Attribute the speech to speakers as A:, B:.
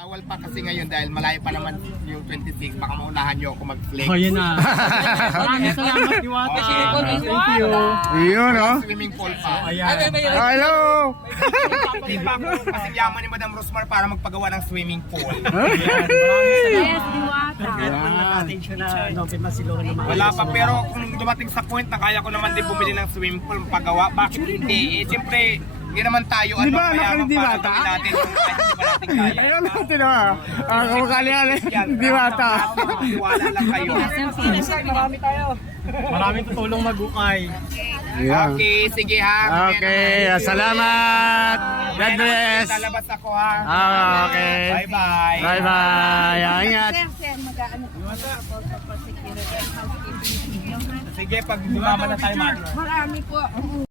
A: bawal pa kasi ngayon dahil malayo pa naman yung 26. Baka maunahan nyo ako mag-flex.
B: Oh, yun na. Maraming salamat, Diwata. Thank you.
C: Yun, oh.
A: Swimming pool pa.
B: Ayan.
C: Hello!
A: Hindi pa ako kasing yaman ni Madam Rosmar para magpagawa ng swimming pool.
D: Yes, Diwata.
A: Wala pa, pero kung dumating sa point na kaya ko naman din bumili ng swimming pool, pagawa, bakit hindi? Eh, siyempre, hindi naman tayo,
C: Di ba,
A: mayaman
C: di
A: para
C: bata?
A: gawin natin yung kahit hindi pa natin kaya.
C: Ayun natin, ah. Kamakali-ali. Di bata.
A: Wala lang kayo.
B: Maraming tutulong mag-ukay.
C: Yeah.
A: Okay, sige ha.
C: Okay, salamat. God bless.
A: Lalabas ako ha.
C: Okay.
A: Bye-bye.
C: Bye-bye. Ingat.
D: Sir, mag-ano po sa security and housekeeping.
A: Sige, pag dumama na tayo, Marlo.
D: Marami po.